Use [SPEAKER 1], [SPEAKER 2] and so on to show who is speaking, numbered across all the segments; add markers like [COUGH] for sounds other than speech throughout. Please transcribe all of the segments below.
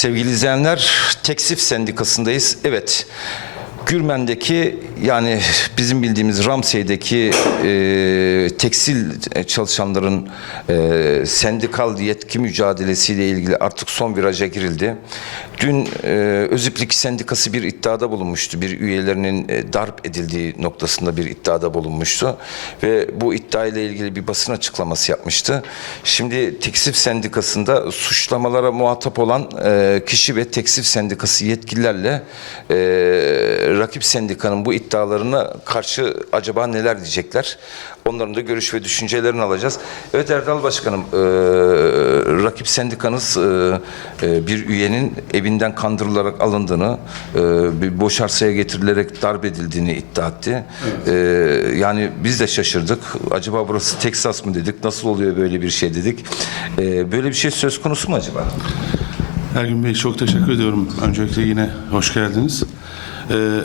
[SPEAKER 1] Sevgili izleyenler, Teksif Sendikası'ndayız. Evet, Gürmen'deki yani bizim bildiğimiz Ramsey'deki e, tekstil çalışanların e, sendikal yetki mücadelesiyle ilgili artık son viraja girildi. Dün e, Öziplik Sendikası bir iddiada bulunmuştu. Bir üyelerinin e, darp edildiği noktasında bir iddiada bulunmuştu. Ve bu iddiayla ilgili bir basın açıklaması yapmıştı. Şimdi Teksif Sendikası'nda suçlamalara muhatap olan e, kişi ve Teksif Sendikası yetkililerle e, rakip sendikanın bu iddialarına karşı acaba neler diyecekler? Onların da görüş ve düşüncelerini alacağız. Evet Erdal Başkanım, e, rakip sendikanız e, e, bir üyenin evinden kandırılarak alındığını, e, bir boş arsaya getirilerek darp edildiğini iddia etti. E, yani biz de şaşırdık. Acaba burası Teksas mı dedik? Nasıl oluyor böyle bir şey dedik? E, böyle bir şey söz konusu mu acaba?
[SPEAKER 2] Ergün Bey çok teşekkür ediyorum. Öncelikle yine hoş geldiniz. Ee,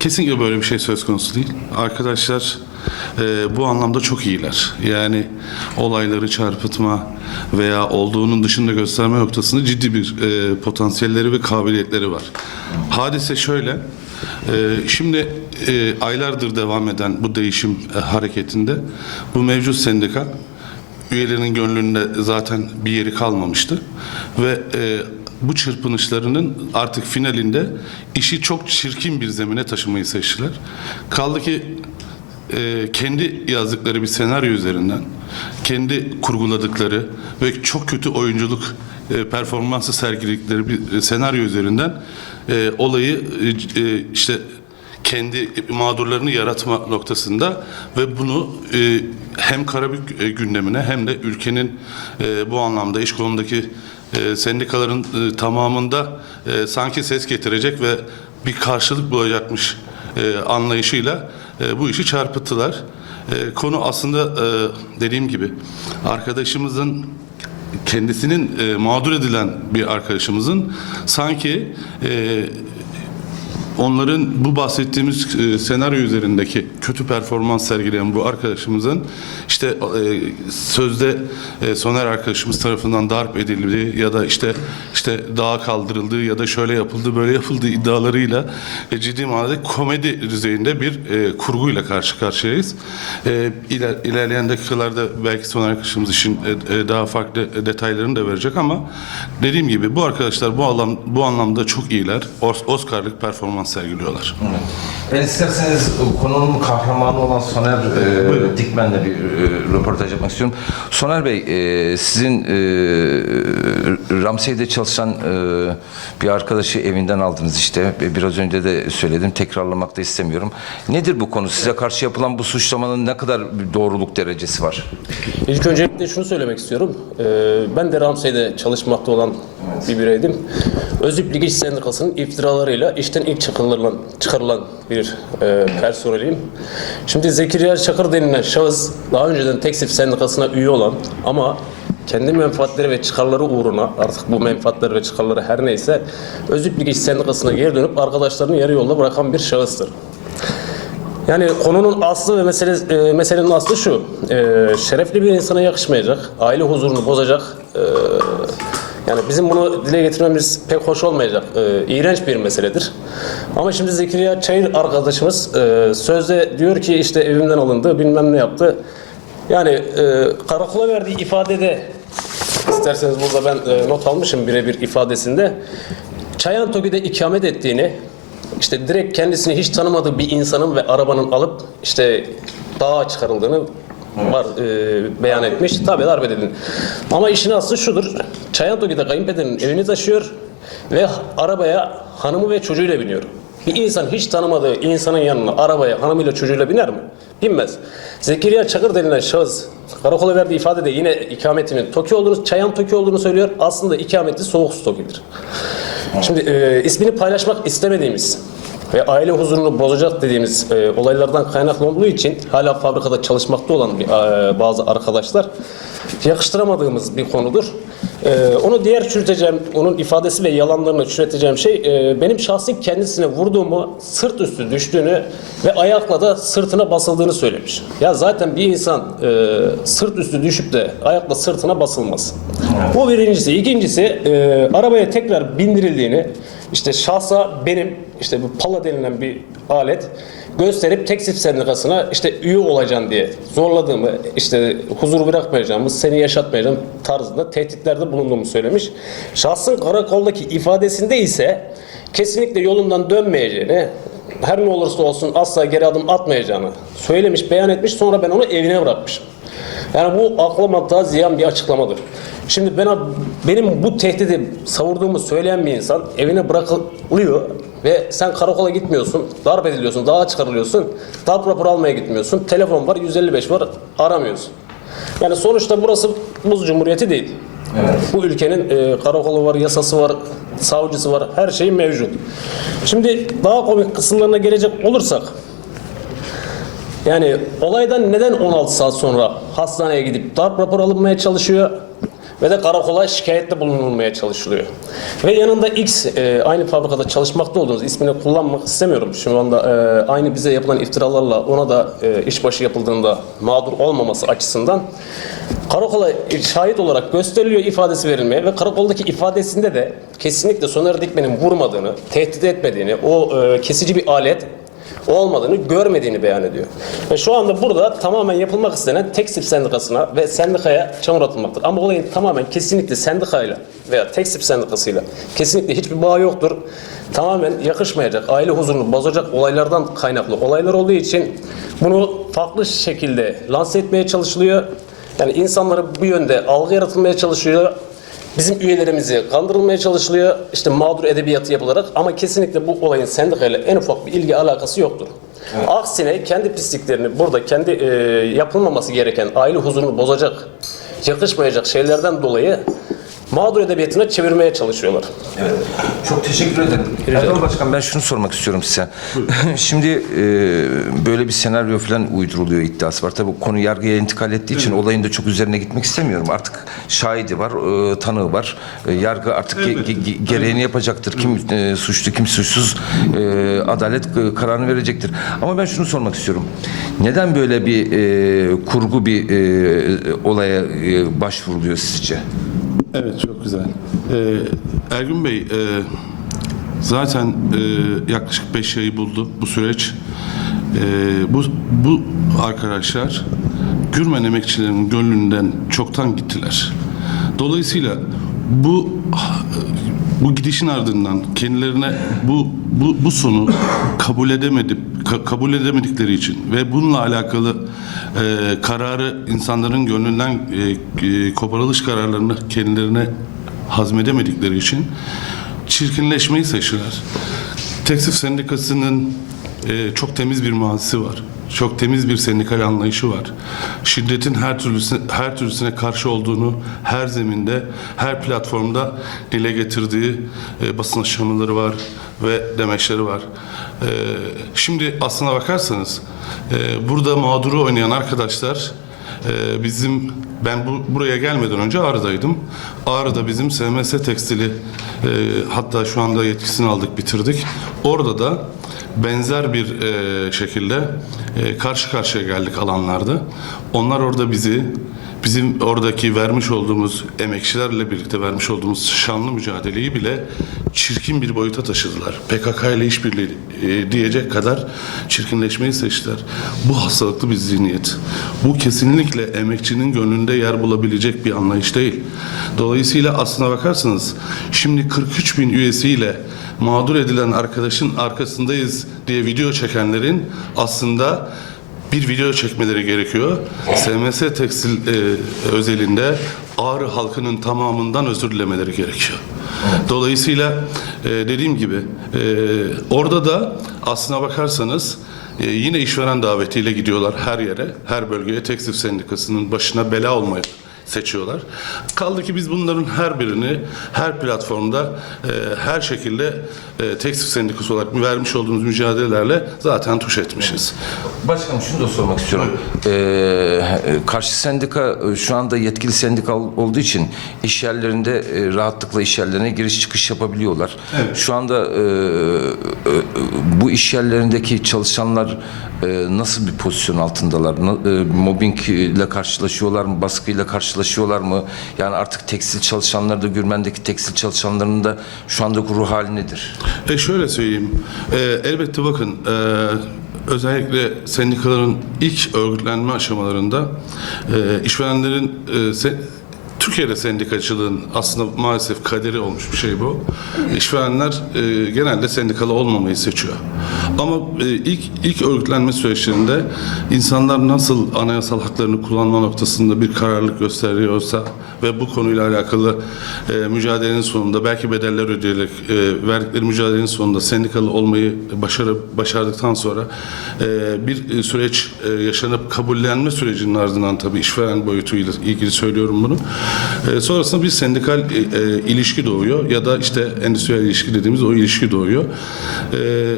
[SPEAKER 2] kesinlikle böyle bir şey söz konusu değil. Arkadaşlar e, bu anlamda çok iyiler. Yani olayları çarpıtma veya olduğunun dışında gösterme noktasında ciddi bir e, potansiyelleri ve kabiliyetleri var. Hadise şöyle. e, şimdi e, aylardır devam eden bu değişim e, hareketinde bu mevcut sendika üyelerinin gönlünde zaten bir yeri kalmamıştı ve e, bu çırpınışlarının artık finalinde işi çok çirkin bir zemine taşımayı seçtiler. Kaldı ki e, kendi yazdıkları bir senaryo üzerinden, kendi kurguladıkları ve çok kötü oyunculuk e, performansı sergiledikleri bir senaryo üzerinden e, olayı e, e, işte kendi mağdurlarını yaratma noktasında ve bunu e, hem Karabük e, gündemine hem de ülkenin e, bu anlamda iş kolundaki e, sendikaların e, tamamında e, sanki ses getirecek ve bir karşılık bulacakmış e, anlayışıyla e, bu işi çarpıttılar. E, konu aslında e, dediğim gibi arkadaşımızın kendisinin e, mağdur edilen bir arkadaşımızın sanki e, onların bu bahsettiğimiz e, senaryo üzerindeki kötü performans sergileyen bu arkadaşımızın işte e, sözde e, Soner arkadaşımız tarafından darp edildiği ya da işte işte dağa kaldırıldığı ya da şöyle yapıldı böyle yapıldığı iddialarıyla e, ciddi manada komedi düzeyinde bir e, kurguyla karşı karşıyayız. E, iler, ilerleyen dakikalarda belki Soner arkadaşımız için e, e, daha farklı detaylarını da verecek ama dediğim gibi bu arkadaşlar bu alan bu anlamda çok iyiler. Os- Oscar'lık performans sergiliyorlar.
[SPEAKER 1] Ben isterseniz konunun kahramanı olan Soner e, Dikmen'le bir e, röportaj yapmak istiyorum. Soner Bey, e, sizin e, Ramsey'de çalışan e, bir arkadaşı evinden aldınız işte. E, Biraz önce de söyledim, tekrarlamak da istemiyorum. Nedir bu konu? Size karşı yapılan bu suçlamanın ne kadar bir doğruluk derecesi var?
[SPEAKER 3] İlk öncelikle şunu söylemek istiyorum. Ee, ben de Ramsey'de çalışmakta olan bir bireydim. Özüp Ligi İş Sendikası'nın iftiralarıyla işten ilk çıkarılan, çıkarılan bir e, personeliyim. Şimdi Zekeriya Çakır denilen şahıs daha önceden Teksif Sendikası'na üye olan ama kendi menfaatleri ve çıkarları uğruna artık bu menfaatleri ve çıkarları her neyse Özüp Ligi İş Sendikası'na geri dönüp arkadaşlarını yarı yolda bırakan bir şahıstır. Yani konunun aslı ve mesele, e, meselenin aslı şu. E, şerefli bir insana yakışmayacak, aile huzurunu bozacak. e, yani bizim bunu dile getirmemiz pek hoş olmayacak. E, iğrenç bir meseledir. Ama şimdi Zekeriya Çayır arkadaşımız e, sözde diyor ki işte evimden alındı, bilmem ne yaptı. Yani e, karakola verdiği ifadede isterseniz burada ben e, not almışım birebir ifadesinde. Çayan Toki'de ikamet ettiğini, işte direkt kendisini hiç tanımadığı bir insanın ve arabanın alıp işte dağa çıkarıldığını var e, beyan etmiş. Tabii darp edildi. Ama işin aslı şudur. Çayan Toki'de kayınpederinin evini taşıyor ve arabaya hanımı ve çocuğuyla biniyor. Bir insan hiç tanımadığı insanın yanına arabaya hanımıyla çocuğuyla biner mi? Binmez. Zekeriya Çakır denilen şahıs karakola verdiği ifadede yine ikametinin Toki olduğunu, Çayan Toki olduğunu söylüyor. Aslında ikameti Soğuk Su Toki'dir. Şimdi e, ismini paylaşmak istemediğimiz ve aile huzurunu bozacak dediğimiz e, olaylardan kaynaklı olduğu için hala fabrikada çalışmakta olan bir, e, bazı arkadaşlar yakıştıramadığımız bir konudur. E, onu diğer çürüteceğim, onun ifadesi ve yalanlarını çürüteceğim şey e, benim şahsi kendisine vurduğumu, sırt üstü düştüğünü ve ayakla da sırtına basıldığını söylemiş. Ya zaten bir insan e, sırt üstü düşüp de ayakla sırtına basılmaz. Bu birincisi. İkincisi e, arabaya tekrar bindirildiğini işte şahsa benim işte bu pala denilen bir alet gösterip tekstil sendikasına işte üye olacaksın diye zorladığımı işte huzur bırakmayacağımı seni yaşatmayacağım tarzında tehditlerde bulunduğumu söylemiş. Şahsın karakoldaki ifadesinde ise kesinlikle yolundan dönmeyeceğini her ne olursa olsun asla geri adım atmayacağını söylemiş, beyan etmiş. Sonra ben onu evine bırakmışım. Yani bu akla mantığa ziyan bir açıklamadır. Şimdi ben benim bu tehdidi savurduğumu söyleyen bir insan evine bırakılıyor ve sen karakola gitmiyorsun, darp ediliyorsun, dağa çıkarılıyorsun, darp raporu almaya gitmiyorsun, telefon var, 155 var, aramıyorsun. Yani sonuçta burası Muz Cumhuriyeti değil. Bu ülkenin e, karakolu var, yasası var, savcısı var, her şey mevcut. Şimdi daha komik kısımlarına gelecek olursak, yani olaydan neden 16 saat sonra hastaneye gidip darp raporu alınmaya çalışıyor ve de karakola şikayette bulunulmaya çalışılıyor. Ve yanında X e, aynı fabrikada çalışmakta olduğunuz ismini kullanmak istemiyorum. Şu anda e, aynı bize yapılan iftiralarla ona da e, işbaşı yapıldığında mağdur olmaması açısından karakola şahit olarak gösteriliyor ifadesi verilmeye ve karakoldaki ifadesinde de kesinlikle Soner Dikmen'in vurmadığını, tehdit etmediğini, o e, kesici bir alet olmadığını görmediğini beyan ediyor. Ve şu anda burada tamamen yapılmak istenen tekstil sendikasına ve sendikaya çamur atılmaktır. Ama olayın tamamen kesinlikle sendikayla veya tekstil sendikasıyla kesinlikle hiçbir bağ yoktur. Tamamen yakışmayacak, aile huzurunu bozacak olaylardan kaynaklı olaylar olduğu için bunu farklı şekilde lanse etmeye çalışılıyor. Yani insanlara bu yönde algı yaratılmaya çalışıyor. Bizim üyelerimizi kandırılmaya çalışılıyor. İşte mağdur edebiyatı yapılarak ama kesinlikle bu olayın sendikayla en ufak bir ilgi alakası yoktur. Aksine kendi pisliklerini burada kendi e, yapılmaması gereken aile huzurunu bozacak, yakışmayacak şeylerden dolayı mağdur edebiyatına çevirmeye çalışıyorlar.
[SPEAKER 1] Evet. Çok teşekkür ederim. Erdoğan Başkan ben şunu sormak istiyorum size. [LAUGHS] Şimdi e, böyle bir senaryo falan uyduruluyor iddiası var. Tabii konu yargıya intikal ettiği için olayın da çok üzerine gitmek istemiyorum. Artık şahidi var, e, tanığı var. E, yargı artık ge-
[SPEAKER 2] Elbette.
[SPEAKER 1] ge- gereğini yapacaktır. Kim e, suçlu, kim suçsuz e, adalet e, kararını verecektir. Ama ben şunu sormak istiyorum. Neden böyle bir e, kurgu bir e, olaya e, başvuruluyor sizce?
[SPEAKER 2] Evet çok güzel. Ee, Ergün Bey e, zaten e, yaklaşık 5 ayı buldu bu süreç. E, bu, bu arkadaşlar Gürmen emekçilerinin gönlünden çoktan gittiler. Dolayısıyla bu bu gidişin ardından kendilerine bu bu, bu sonu kabul edemedip ka- kabul edemedikleri için ve bununla alakalı e, kararı insanların gönlünden e, e, koparılış kararlarını kendilerine hazmedemedikleri için çirkinleşmeyi seçtiler. Tekstil Sendikası'nın e, çok temiz bir mazisi var. Çok temiz bir sendikal anlayışı var. Şiddetin her türlüsüne, her türlüsüne karşı olduğunu her zeminde, her platformda dile getirdiği e, basın açıklamaları var ve demeçleri var. E, şimdi aslına bakarsanız e, burada mağduru oynayan arkadaşlar ee, bizim ben bu, buraya gelmeden önce Ağrı'daydım. Ağrı'da bizim SMS tekstili e, hatta şu anda yetkisini aldık bitirdik. Orada da benzer bir e, şekilde e, karşı karşıya geldik alanlarda. Onlar orada bizi bizim oradaki vermiş olduğumuz emekçilerle birlikte vermiş olduğumuz şanlı mücadeleyi bile çirkin bir boyuta taşıdılar. PKK ile işbirliği e, diyecek kadar çirkinleşmeyi seçtiler. Bu hastalıklı bir zihniyet. Bu kesinlikle emekçinin gönlünde yer bulabilecek bir anlayış değil. Dolayısıyla aslına bakarsanız şimdi 43 bin üyesiyle mağdur edilen arkadaşın arkasındayız diye video çekenlerin aslında bir video çekmeleri gerekiyor. SMS Tekstil e, özelinde Ağrı halkının tamamından özür dilemeleri gerekiyor. Dolayısıyla e, dediğim gibi e, orada da aslına bakarsanız e, yine işveren davetiyle gidiyorlar her yere, her bölgeye tekstil sendikasının başına bela olmaya seçiyorlar. Kaldı ki biz bunların her birini her platformda e, her şekilde e, tekstil sendikası olarak vermiş olduğumuz mücadelelerle zaten tuş etmişiz.
[SPEAKER 1] Başkanım şunu da sormak istiyorum. Ee, karşı sendika e, şu anda yetkili sendika ol- olduğu için iş yerlerinde e, rahatlıkla iş yerlerine giriş çıkış yapabiliyorlar. Şu anda e, e, bu iş yerlerindeki çalışanlar e, nasıl bir pozisyon altındalar? E, mobbing ile karşılaşıyorlar mı? Baskıyla karşılaşıyorlar mı? Yani artık tekstil çalışanları da Gürmen'deki tekstil çalışanlarının da şu andaki ruh hali nedir?
[SPEAKER 2] E şöyle söyleyeyim. E, elbette bakın e, özellikle sendikaların ilk örgütlenme aşamalarında e, işverenlerin e, se- Türkiye'de sendikacılığın aslında maalesef kaderi olmuş bir şey bu. İşverenler e, genelde sendikalı olmamayı seçiyor. Ama e, ilk ilk örgütlenme süreçlerinde insanlar nasıl anayasal haklarını kullanma noktasında bir kararlılık gösteriyorsa ve bu konuyla alakalı e, mücadelenin sonunda belki bedeller ödeyerek e, verdikleri mücadelenin sonunda sendikalı olmayı başarı, başardıktan sonra e, bir e, süreç e, yaşanıp kabullenme sürecinin ardından tabii işveren boyutuyla ilgili söylüyorum bunu. E, sonrasında bir sendikal e, e, ilişki doğuyor ya da işte endüstriyel ilişki dediğimiz o ilişki doğuyor. E,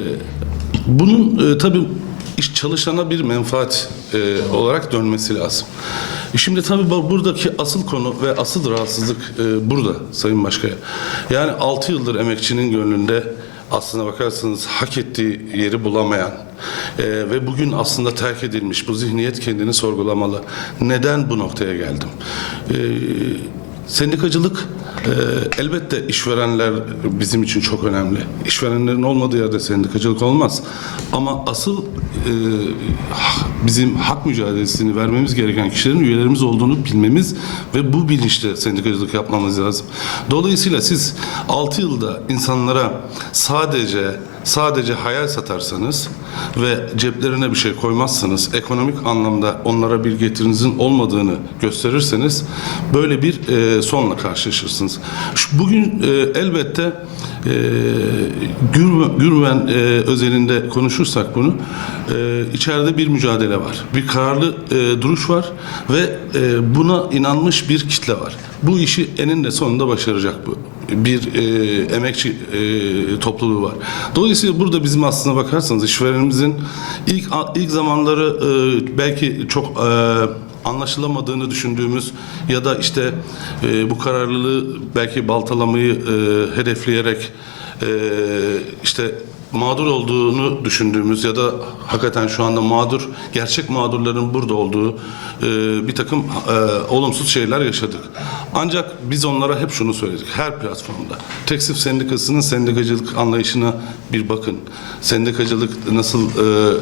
[SPEAKER 2] bunun e, tabii iş çalışana bir menfaat e, olarak dönmesi lazım. E Şimdi tabii bu- buradaki asıl konu ve asıl rahatsızlık e, burada Sayın Başkan. Yani 6 yıldır emekçinin gönlünde aslına bakarsanız hak ettiği yeri bulamayan e, ve bugün aslında terk edilmiş bu zihniyet kendini sorgulamalı. Neden bu noktaya geldim? E, Sendikacılık e, elbette işverenler bizim için çok önemli. İşverenlerin olmadığı yerde sendikacılık olmaz. Ama asıl e, bizim hak mücadelesini vermemiz gereken kişilerin üyelerimiz olduğunu bilmemiz ve bu bilinçle sendikacılık yapmamız lazım. Dolayısıyla siz 6 yılda insanlara sadece sadece hayal satarsanız ve ceplerine bir şey koymazsanız, ekonomik anlamda onlara bir getirinizin olmadığını gösterirseniz böyle bir e, sonla karşılaşırsınız. Şu- Bugün e, elbette e, Gürven, Gürven e, özelinde konuşursak bunu, e, içeride bir mücadele var. Bir kararlı e, duruş var ve e, buna inanmış bir kitle var. Bu işi eninde sonunda başaracak bu bir e, emekçi e, topluluğu var. Dolayısıyla burada bizim aslına bakarsanız işverenimizin ilk ilk zamanları e, belki çok e, anlaşılamadığını düşündüğümüz ya da işte e, bu kararlılığı belki baltalamayı e, hedefleyerek e, işte mağdur olduğunu düşündüğümüz ya da hakikaten şu anda mağdur, gerçek mağdurların burada olduğu e, bir takım e, olumsuz şeyler yaşadık. Ancak biz onlara hep şunu söyledik her platformda. Tekstil Sendikası'nın sendikacılık anlayışına bir bakın. Sendikacılık nasıl e,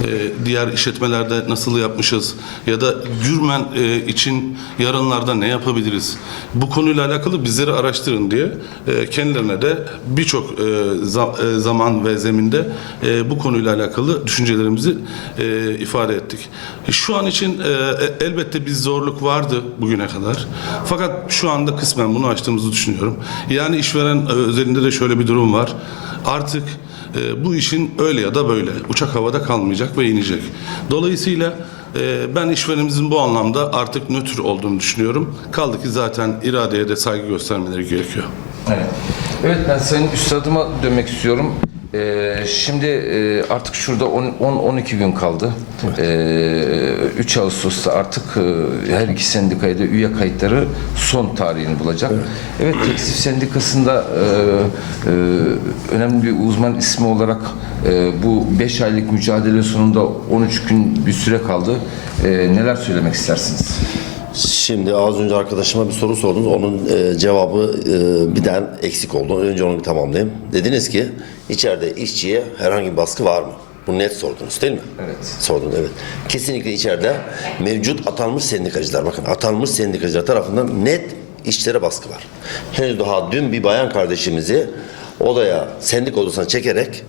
[SPEAKER 2] e, diğer işletmelerde nasıl yapmışız ya da Gürmen e, için yarınlarda ne yapabiliriz? Bu konuyla alakalı bizleri araştırın diye e, kendilerine de birçok e, za- e, zaman ve zeminde e, bu konuyla alakalı düşüncelerimizi e, ifade ettik. Şu an için e, e, elbette bir zorluk vardı bugüne kadar. Fakat şu anda kısmen bunu açtığımızı düşünüyorum. Yani işveren e, özelinde de şöyle bir durum var. Artık e, bu işin öyle ya da böyle uçak havada kalmayacak ve inecek. Dolayısıyla e, ben işverenimizin bu anlamda artık nötr olduğunu düşünüyorum. Kaldı ki zaten iradeye de saygı göstermeleri gerekiyor.
[SPEAKER 1] Evet. Evet ben senin üstadıma dönmek istiyorum. Ee, şimdi e, artık şurada 10-12 gün kaldı. Ee, 3 Ağustos'ta artık e, her iki sendikaya da üye kayıtları son tarihini bulacak. Evet, Tekstil Sendikası'nda e, e, önemli bir uzman ismi olarak e, bu 5 aylık mücadele sonunda 13 gün bir süre kaldı. E, neler söylemek istersiniz?
[SPEAKER 4] Şimdi az önce arkadaşıma bir soru sordunuz. Onun e, cevabı e, birden eksik oldu. Önce onu bir tamamlayayım. Dediniz ki içeride işçiye herhangi bir baskı var mı? Bunu net sordunuz değil mi?
[SPEAKER 1] Evet.
[SPEAKER 4] Sordunuz evet. Kesinlikle içeride mevcut atanmış sendikacılar bakın atanmış sendikacılar tarafından net işçilere baskı var. Henüz daha dün bir bayan kardeşimizi odaya sendik odasına çekerek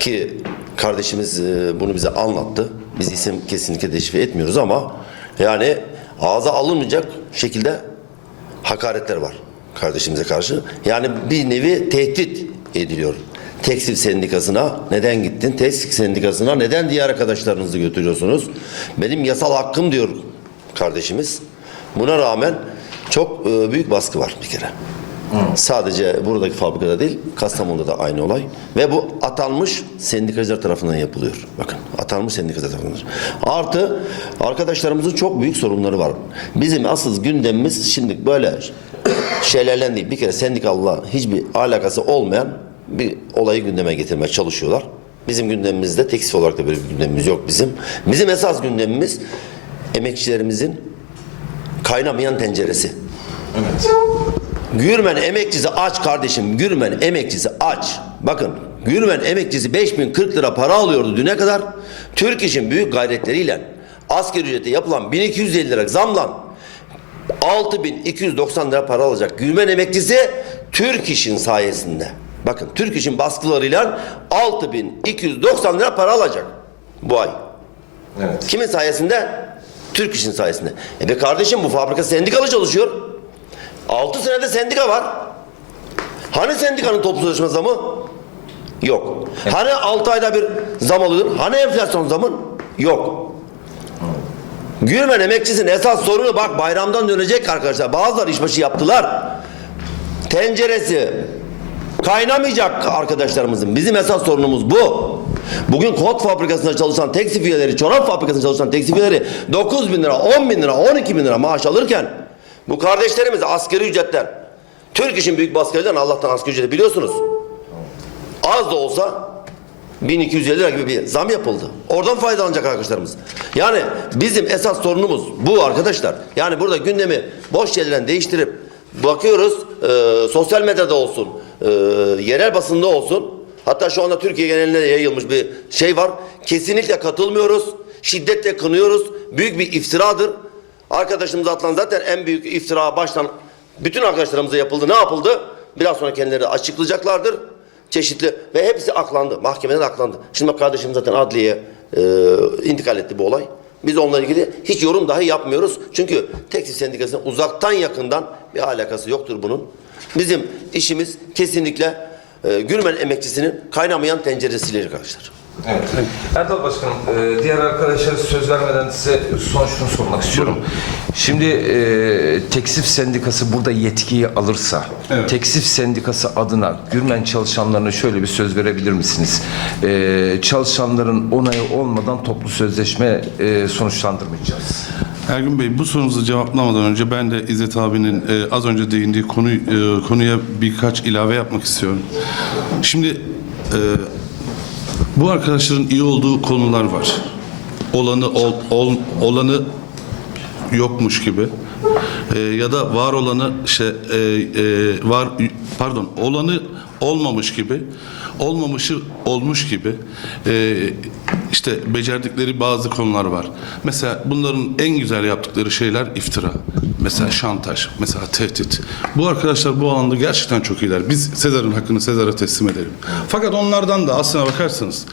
[SPEAKER 4] ki kardeşimiz e, bunu bize anlattı. Biz isim kesinlikle deşifre etmiyoruz ama yani ağza alınmayacak şekilde hakaretler var kardeşimize karşı. Yani bir nevi tehdit ediliyor. Tekstil sendikasına neden gittin? Tekstil sendikasına neden diğer arkadaşlarınızı götürüyorsunuz? Benim yasal hakkım diyor kardeşimiz. Buna rağmen çok e, büyük baskı var bir kere. Sadece buradaki fabrikada değil, Kastamonu'da da aynı olay. Ve bu atanmış sendikacılar tarafından yapılıyor. Bakın, atanmış sendikacılar tarafından. Artı, arkadaşlarımızın çok büyük sorunları var. Bizim asıl gündemimiz şimdi böyle şeylerle değil. Bir kere sendikalıla hiçbir alakası olmayan bir olayı gündeme getirmeye çalışıyorlar. Bizim gündemimizde tekstil olarak da böyle bir gündemimiz yok bizim. Bizim esas gündemimiz emekçilerimizin kaynamayan tenceresi. Gürmen emekçisi aç kardeşim. Gürmen emekçisi aç. Bakın Gürmen emekçisi 5040 lira para alıyordu düne kadar. Türk İş'in büyük gayretleriyle asgari ücrete yapılan 1250 lira zamla 6290 lira para alacak. Gürmen emeklisi Türk İş'in sayesinde. Bakın Türk İş'in baskılarıyla 6290 lira para alacak bu ay.
[SPEAKER 1] Evet.
[SPEAKER 4] Kimin sayesinde? Türk İş'in sayesinde. E be kardeşim bu fabrika sendikalı çalışıyor. 6 senede sendika var. Hani sendikanın toplu sözleşme zamı? Yok. Hani 6 ayda bir zam alıyor? Hani enflasyon zamı? Yok. Gürmen emekçisinin esas sorunu bak bayramdan dönecek arkadaşlar. Bazıları işbaşı yaptılar. Tenceresi kaynamayacak arkadaşlarımızın. Bizim esas sorunumuz bu. Bugün kot fabrikasında çalışan tekstil üyeleri, çorap fabrikasında çalışan tekstil üyeleri 9 bin lira, 10 bin lira, 12 bin lira maaş alırken bu kardeşlerimiz asgari ücretten Türk işin büyük baskılarıyla Allah'tan asgari ücreti biliyorsunuz. Az da olsa 1250 lira gibi bir zam yapıldı. Oradan faydalanacak arkadaşlarımız. Yani bizim esas sorunumuz bu arkadaşlar. Yani burada gündemi boş yerlerden değiştirip bakıyoruz e, sosyal medyada olsun, e, yerel basında olsun. Hatta şu anda Türkiye geneline de yayılmış bir şey var. Kesinlikle katılmıyoruz. Şiddetle kınıyoruz. Büyük bir iftiradır. Arkadaşımıza atılan zaten en büyük iftira baştan bütün arkadaşlarımıza yapıldı. Ne yapıldı? Biraz sonra kendileri açıklayacaklardır çeşitli ve hepsi aklandı. Mahkemeden aklandı. Şimdi bak kardeşim zaten adliyeye e, intikal etti bu olay. Biz onunla ilgili hiç yorum dahi yapmıyoruz. Çünkü tekstil sendikasının uzaktan yakından bir alakası yoktur bunun. Bizim işimiz kesinlikle e, Gürmen emekçisinin kaynamayan tenceresiyle arkadaşlar.
[SPEAKER 1] Evet. Erdal Başkanım, e, diğer arkadaşlara söz vermeden size son şunu sormak istiyorum. Şimdi e, Teksif Sendikası burada yetkiyi alırsa,
[SPEAKER 2] Evet.
[SPEAKER 1] Teksif Sendikası adına Gürmen çalışanlarına şöyle bir söz verebilir misiniz? E, çalışanların onayı olmadan toplu sözleşme e, sonuçlandırmayacağız.
[SPEAKER 2] Ergün Bey bu sorunuzu cevaplamadan önce ben de İzzet abinin e, az önce değindiği konu e, konuya birkaç ilave yapmak istiyorum. Şimdi e, bu arkadaşların iyi olduğu konular var. Olanı ol, ol- olanı yokmuş gibi E, ya da var olanı şey e, e, var pardon olanı olmamış gibi olmamışı olmuş gibi e, işte becerdikleri bazı konular var. Mesela bunların en güzel yaptıkları şeyler iftira. Mesela şantaj, mesela tehdit. Bu arkadaşlar bu alanda gerçekten çok iyiler. Biz Sezar'ın hakkını Sezar'a teslim edelim. Fakat onlardan da aslına bakarsanız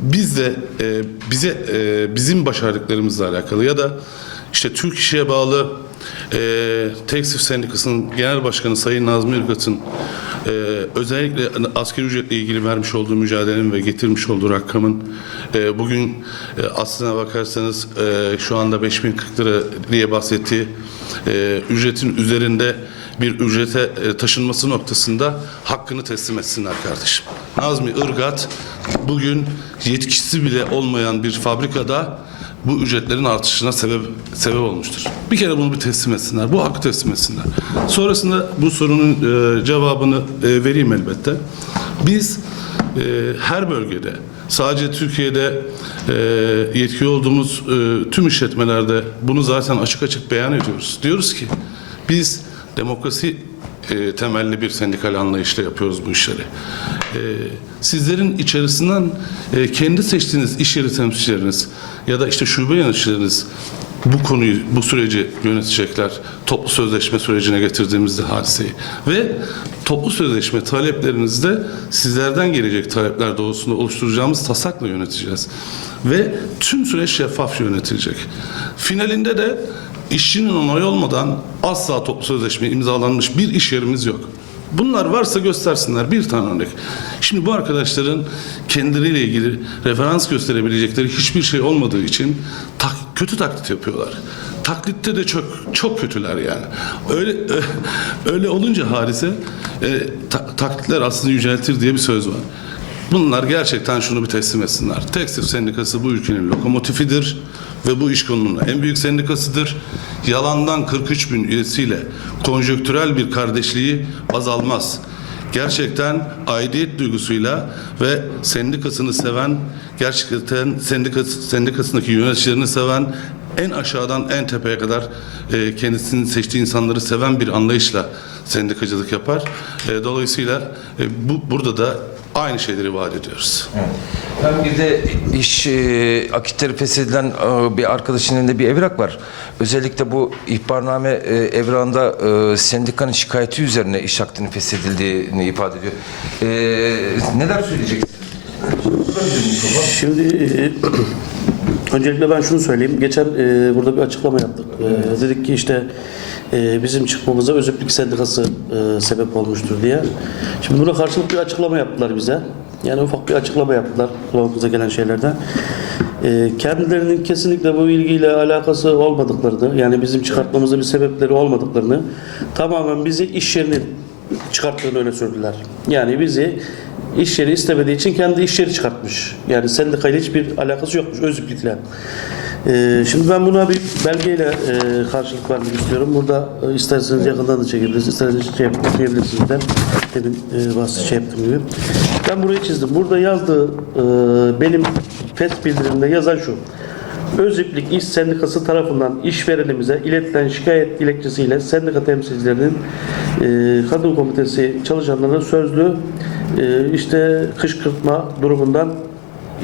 [SPEAKER 2] biz de e, bize e, bizim başardıklarımızla alakalı ya da işte Türk İş'e bağlı e, Tekstil Sendikası'nın Genel Başkanı Sayın Nazmi Irgat'ın e, özellikle asgari ücretle ilgili vermiş olduğu mücadelenin ve getirmiş olduğu rakamın e, bugün e, aslına bakarsanız e, şu anda 5040 lira diye bahsettiği e, ücretin üzerinde bir ücrete e, taşınması noktasında hakkını teslim etsinler kardeşim. Nazmi Irgat bugün yetkisi bile olmayan bir fabrikada bu ücretlerin artışına sebep sebep olmuştur. Bir kere bunu bir teslim etsinler. Bu hakkı teslim etsinler. Sonrasında bu sorunun e, cevabını e, vereyim elbette. Biz e, her bölgede sadece Türkiye'de e, yetki olduğumuz e, tüm işletmelerde bunu zaten açık açık beyan ediyoruz. Diyoruz ki biz demokrasi e, temelli bir sendikal anlayışla yapıyoruz bu işleri. E, sizlerin içerisinden e, kendi seçtiğiniz iş yeri temsilcileriniz ya da işte şube yöneticileriniz bu konuyu, bu süreci yönetecekler. Toplu sözleşme sürecine getirdiğimizde hadiseyi. Ve toplu sözleşme taleplerinizde sizlerden gelecek talepler doğrultusunda oluşturacağımız tasakla yöneteceğiz. Ve tüm süreç şeffaf yönetilecek. Finalinde de işçinin onayı olmadan asla toplu sözleşme imzalanmış bir iş yerimiz yok. Bunlar varsa göstersinler bir tane örnek. Şimdi bu arkadaşların kendileriyle ilgili referans gösterebilecekleri hiçbir şey olmadığı için tak, kötü taklit yapıyorlar. Taklitte de çok çok kötüler yani. Öyle [LAUGHS] öyle olunca hadise e, ta- taklitler aslında yüceltir diye bir söz var. Bunlar gerçekten şunu bir teslim etsinler. Tekstil sendikası bu ülkenin lokomotifidir ve bu iş konunun en büyük sendikasıdır. Yalandan 43 bin üyesiyle konjöktürel bir kardeşliği baz almaz. Gerçekten aidiyet duygusuyla ve sendikasını seven, gerçekten sendikası, sendikasındaki yöneticilerini seven, en aşağıdan en tepeye kadar e, kendisinin seçtiği insanları seven bir anlayışla sendikacılık yapar. E, dolayısıyla e, bu burada da aynı şeyleri vaat ediyoruz.
[SPEAKER 1] Ben bir de iş e, akitleri feshedilen e, bir arkadaşın elinde bir evrak var. Özellikle bu ihbarname e, evrağında e, sendikanın şikayeti üzerine iş akdinin feshedildiğini ifade ediyor. E, neler söyleyeceksiniz?
[SPEAKER 5] Şimdi e, öncelikle ben şunu söyleyeyim. Geçen e, burada bir açıklama yaptık. E, dedik ki işte e, bizim çıkmamıza Özüplük Sendikası e, sebep olmuştur diye. Şimdi buna karşılık bir açıklama yaptılar bize. Yani ufak bir açıklama yaptılar kulağımıza gelen şeylerden. E, kendilerinin kesinlikle bu ilgiyle alakası olmadıklarını, yani bizim çıkartmamızda bir sebepleri olmadıklarını, tamamen bizi iş yerinin çıkarttığını öne sürdüler. Yani bizi iş yeri istemediği için kendi iş yeri çıkartmış. Yani sendikayla hiçbir alakası yokmuş özüplikle. Ee, şimdi ben buna bir belgeyle e, karşılık vermek istiyorum. Burada e, isterseniz yakından da çekebilirsiniz, isterseniz şey okuyabilirsiniz de. Demin e, bahsi şey yaptığım gibi. Ben burayı çizdim. Burada yazdığı e, benim FES bildirimde yazan şu. Öziplik İş Sendikası tarafından işverenimize iletilen şikayet dilekçesiyle sendika temsilcilerinin e, kadın komitesi çalışanlarına sözlü e, işte kışkırtma durumundan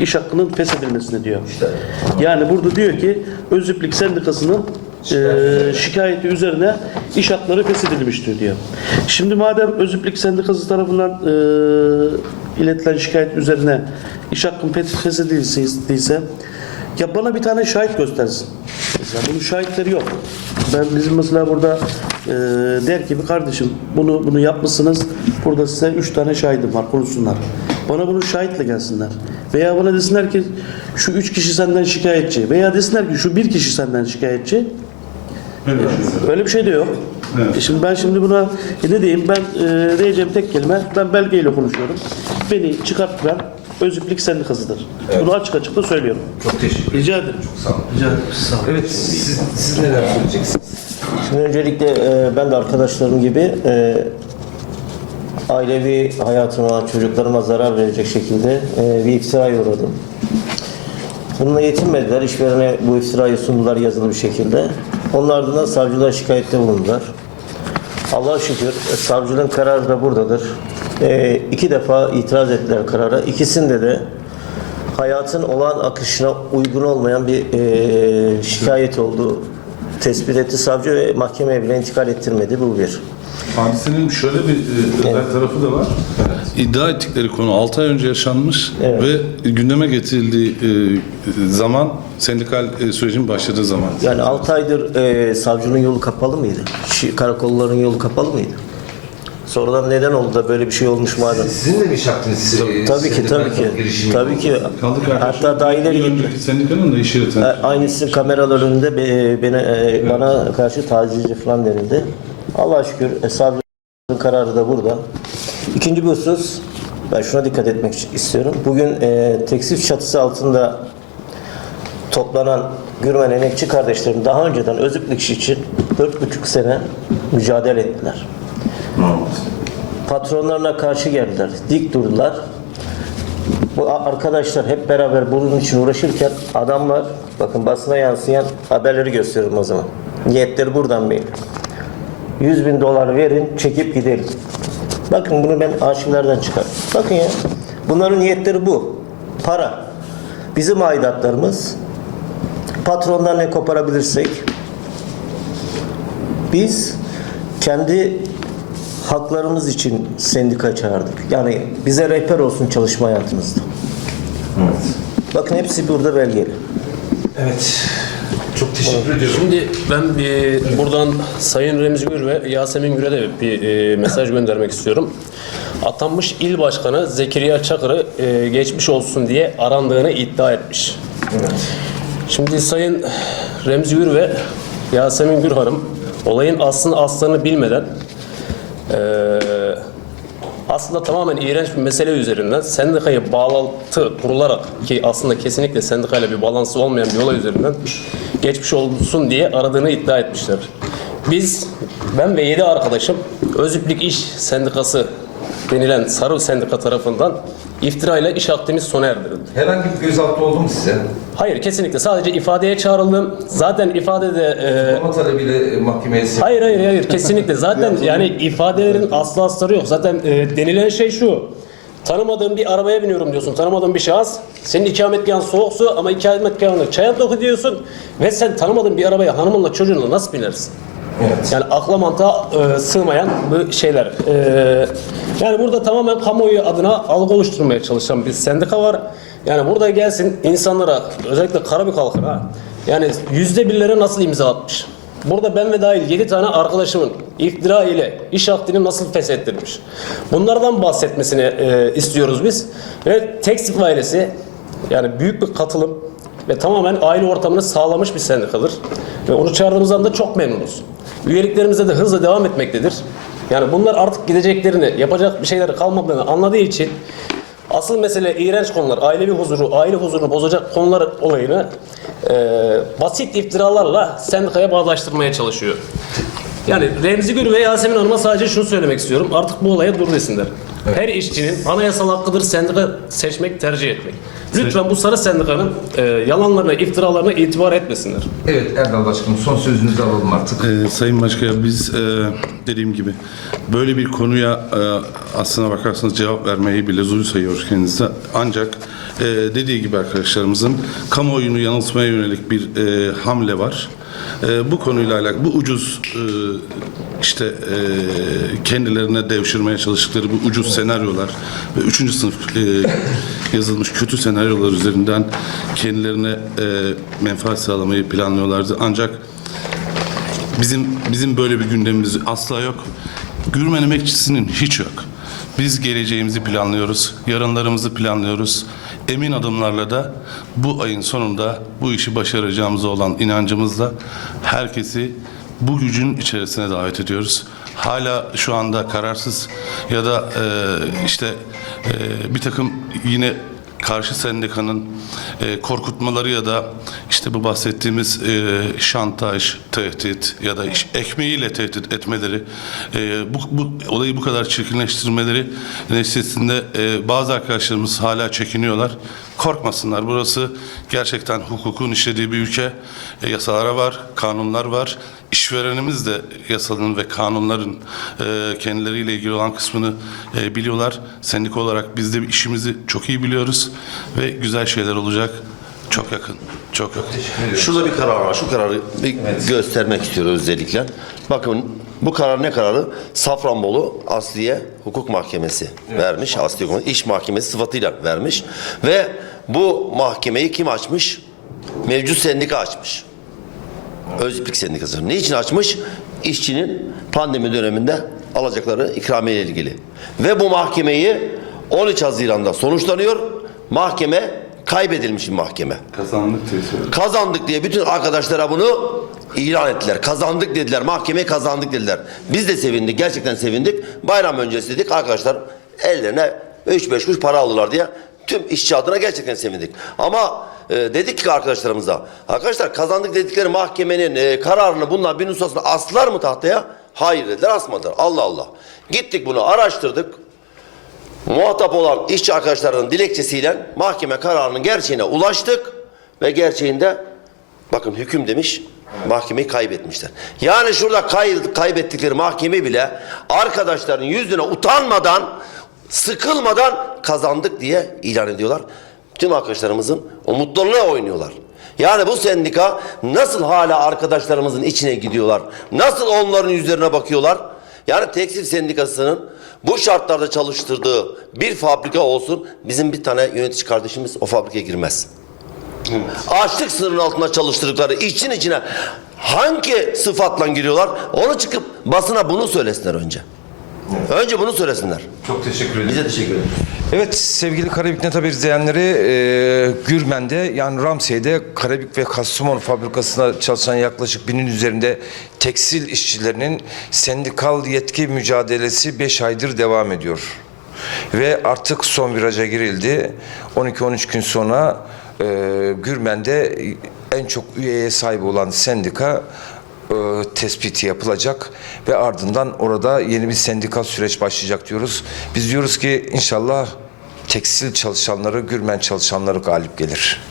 [SPEAKER 5] iş hakkının feshedilmesine diyor. Yani burada diyor ki Öziplik Sendikası'nın e, şikayeti üzerine iş hakları feshedilmiştir diyor. Şimdi madem Öziplik Sendikası tarafından e, iletilen şikayet üzerine iş hakkın feshedildiyse ya bana bir tane şahit göstersin. Mesela bunun şahitleri yok. Ben bizim mesela burada e, der ki bir kardeşim bunu bunu yapmışsınız. Burada size üç tane şahidim var konuşsunlar. Bana bunu şahitle gelsinler. Veya bana desinler ki şu üç kişi senden şikayetçi. Veya desinler ki şu bir kişi senden şikayetçi. Öyle bir şey de yok. E Şimdi ben şimdi buna e ne diyeyim ben e, diyeceğim tek kelime ben belgeyle konuşuyorum. Beni çıkarttıran Özüplük Sendikası'dır. Bunu açık açık da söylüyorum.
[SPEAKER 1] Çok teşekkür ederim.
[SPEAKER 5] Rica ederim.
[SPEAKER 1] Sağ olun.
[SPEAKER 5] Rica ederim. Sağ olun.
[SPEAKER 1] Evet siz, siz neler söyleyeceksiniz?
[SPEAKER 6] Şimdi öncelikle e, ben de arkadaşlarım gibi e, ailevi hayatım olan çocuklarıma zarar verecek şekilde e, bir iftiraya uğradım. Bununla yetinmediler. İşverene bu iftirayı sundular yazılı bir şekilde. Onun ardından savcılığa şikayette bulundular. Allah'a şükür savcılığın kararı da buradadır. E, iki defa itiraz ettiler karara. İkisinde de hayatın olağan akışına uygun olmayan bir e, şikayet olduğu tespit etti savcı ve mahkemeye bile intikal ettirmedi bu bir.
[SPEAKER 2] Hadisenin şöyle bir e, özel tarafı da var. İddia ettikleri konu 6 ay önce yaşanmış ve gündeme getirildiği e, zaman sendikal e, sürecin başladığı zaman.
[SPEAKER 6] Yani 6 aydır e, savcının yolu kapalı mıydı? Karakolların yolu kapalı mıydı? Sonradan neden oldu da böyle bir şey olmuş madem?
[SPEAKER 1] Sizin de mi hakkınız? e,
[SPEAKER 6] Tabii ki
[SPEAKER 1] sendikal
[SPEAKER 6] tabii ki. Tabii ki. Hatta daha ileri gitti.
[SPEAKER 2] Sendikanın da iş yeri
[SPEAKER 6] E,
[SPEAKER 2] tanı-
[SPEAKER 6] Aynı sizin kameralar önünde be- beni, e, bana karşı tacizci falan denildi. Allah'a şükür e, savcının kararı da burada. İkinci bir husus, ben şuna dikkat etmek istiyorum. Bugün e, tekstil çatısı altında toplanan Gürmen emekçi kardeşlerim daha önceden özüplük için dört buçuk sene mücadele ettiler. Patronlarına karşı geldiler, dik durdular. Bu arkadaşlar hep beraber bunun için uğraşırken adamlar, bakın basına yansıyan haberleri gösteririm o zaman. Niyetleri buradan belli. 100 bin dolar verin, çekip gidelim. Bakın bunu ben arşivlerden çıkar. Bakın ya, bunların niyetleri bu. Para. Bizim aidatlarımız, patrondan ne koparabilirsek, biz kendi haklarımız için sendika çağırdık. Yani bize rehber olsun çalışma hayatımızda. Bakın hepsi burada belgeli.
[SPEAKER 1] Evet. Çok teşekkür ediyorum.
[SPEAKER 3] Şimdi ben bir buradan Sayın Remzi Gür ve Yasemin Gür'e de bir e, mesaj göndermek istiyorum. Atanmış il başkanı Zekeriya Çakır'ı e, geçmiş olsun diye arandığını iddia etmiş. Şimdi Sayın Remzi Gür ve Yasemin Gür Hanım olayın aslını aslarını bilmeden eee, aslında tamamen iğrenç bir mesele üzerinden sendikaya bağlantı kurularak ki aslında kesinlikle sendikayla bir bağlantısı olmayan bir olay üzerinden geçmiş olsun diye aradığını iddia etmişler. Biz, ben ve yedi arkadaşım Özüplik İş Sendikası denilen sarı sendika tarafından iftirayla iş akdimiz sona erdirildi.
[SPEAKER 1] Herhangi bir gözaltı oldu mu size?
[SPEAKER 3] Hayır kesinlikle sadece ifadeye çağrıldım. Zaten ifadede e,
[SPEAKER 1] Ama talebiyle mahkemeye sevk
[SPEAKER 3] hayır hayır hayır kesinlikle zaten [LAUGHS] yani ifadelerin aslı astarı yok. Zaten e, denilen şey şu. Tanımadığın bir arabaya biniyorum diyorsun. Tanımadığın bir şahıs. Senin ikametgahın soğuk su ama ikametgahında çaya doku diyorsun. Ve sen tanımadığın bir arabaya hanımınla çocuğunla nasıl binersin?
[SPEAKER 1] Evet.
[SPEAKER 3] Yani akla mantığa e, sığmayan bu şeyler. E, yani burada tamamen kamuoyu adına algı oluşturmaya çalışan bir sendika var. Yani burada gelsin insanlara özellikle Karabük halkına yani yüzde birlere nasıl imza atmış? Burada ben ve dahil 7 tane arkadaşımın iftira ile iş akdini nasıl feshettirmiş? Bunlardan bahsetmesini e, istiyoruz biz. Ve Tekstif ailesi yani büyük bir katılım ve tamamen aile ortamını sağlamış bir sendikadır. Ve onu çağırdığımızdan da çok memnunuz. Üyeliklerimize de hızla devam etmektedir. Yani bunlar artık gideceklerini, yapacak bir şeyleri kalmadığını anladığı için asıl mesele iğrenç konular, ailevi huzuru, aile huzurunu bozacak konular olayını e, basit iftiralarla sendikaya bağdaştırmaya çalışıyor. Yani Remzi Gül ve Yasemin Hanım'a sadece şunu söylemek istiyorum. Artık bu olaya dur desinler. Her işçinin anayasal hakkıdır sendika seçmek, tercih etmek. Lütfen bu sarı sendikanın e, yalanlarına, iftiralarına itibar etmesinler.
[SPEAKER 1] Evet Erdal Başkanım son sözünüzü alalım artık.
[SPEAKER 2] Ee, Sayın Başkan biz e, dediğim gibi böyle bir konuya e, aslına bakarsanız cevap vermeyi bile zor sayıyoruz kendisi. Ancak e, dediği gibi arkadaşlarımızın kamuoyunu yanıltmaya yönelik bir e, hamle var. E, bu konuyla alakalı bu ucuz e, işte e, kendilerine devşirmeye çalıştıkları bu ucuz senaryolar ve üçüncü sınıf e, yazılmış kötü senaryolar üzerinden kendilerine menfaat sağlamayı planlıyorlardı. Ancak Bizim bizim böyle bir gündemimiz asla yok. Gürmen emekçisinin hiç yok. Biz geleceğimizi planlıyoruz, yarınlarımızı planlıyoruz. Emin adımlarla da bu ayın sonunda bu işi başaracağımıza olan inancımızla herkesi bu gücün içerisine davet ediyoruz. Hala şu anda kararsız ya da e, işte e, bir takım yine karşı sendikanın e, korkutmaları ya da işte bu bahsettiğimiz e, şantaj, tehdit ya da iş, ekmeğiyle tehdit etmeleri, e, bu, bu olayı bu kadar çirkinleştirmeleri neticesinde e, bazı arkadaşlarımız hala çekiniyorlar. Korkmasınlar. Burası gerçekten hukukun işlediği bir ülke. E, yasalara var, kanunlar var. İşverenimiz de yasanın ve kanunların e, kendileriyle ilgili olan kısmını e, biliyorlar. Sendik olarak biz de işimizi çok iyi biliyoruz ve güzel şeyler olacak. Çok yakın, çok yakın.
[SPEAKER 4] Şurada bir karar var. Şu kararı bir göstermek istiyoruz özellikle. Bakın bu karar ne kararı? Safranbolu Asliye Hukuk Mahkemesi vermiş. Asliye Hukuk İş Mahkemesi sıfatıyla vermiş. Ve bu mahkemeyi kim açmış? Mevcut sendika açmış. Öziplik Sendikası. Ne için açmış? İşçinin pandemi döneminde alacakları ikramiye ile ilgili. Ve bu mahkemeyi 13 Haziran'da sonuçlanıyor. Mahkeme kaybedilmiş bir mahkeme.
[SPEAKER 2] Kazandık
[SPEAKER 4] Kazandık diye bütün arkadaşlara bunu ilan ettiler. Kazandık dediler. Mahkeme kazandık dediler. Biz de sevindik. Gerçekten sevindik. Bayram öncesi dedik arkadaşlar ellerine 3-5 kuruş para alırlar diye tüm işçi adına gerçekten sevindik. Ama e, dedik ki arkadaşlarımıza arkadaşlar kazandık dedikleri mahkemenin e, kararını bunlar bir nüshasını astılar mı tahtaya? Hayır dediler asmadılar. Allah Allah. Gittik bunu araştırdık muhatap olan işçi arkadaşlarının dilekçesiyle mahkeme kararının gerçeğine ulaştık ve gerçeğinde bakın hüküm demiş mahkemeyi kaybetmişler. Yani şurada kay, kaybettikleri mahkeme bile arkadaşların yüzüne utanmadan sıkılmadan kazandık diye ilan ediyorlar. Tüm arkadaşlarımızın umutlarına oynuyorlar. Yani bu sendika nasıl hala arkadaşlarımızın içine gidiyorlar? Nasıl onların yüzlerine bakıyorlar? Yani tekstil sendikasının bu şartlarda çalıştırdığı bir fabrika olsun bizim bir tane yönetici kardeşimiz o fabrikaya girmez. Açlık sınırının altında çalıştırdıkları işçinin içine hangi sıfatla giriyorlar? Onu çıkıp basına bunu söylesinler önce. Önce bunu söylesinler.
[SPEAKER 1] Çok teşekkür ederim.
[SPEAKER 4] Bize teşekkür ederiz.
[SPEAKER 1] Evet sevgili Karabük Net Haber izleyenleri e, Gürmen'de yani Ramsey'de Karabük ve Kastamonu fabrikasında çalışan yaklaşık binin üzerinde tekstil işçilerinin sendikal yetki mücadelesi 5 aydır devam ediyor. Ve artık son viraja girildi. 12-13 gün sonra e, Gürmen'de en çok üyeye sahip olan sendika e, tespiti yapılacak ve ardından orada yeni bir sendikal süreç başlayacak diyoruz. Biz diyoruz ki inşallah tekstil çalışanları, Gürmen çalışanları galip gelir.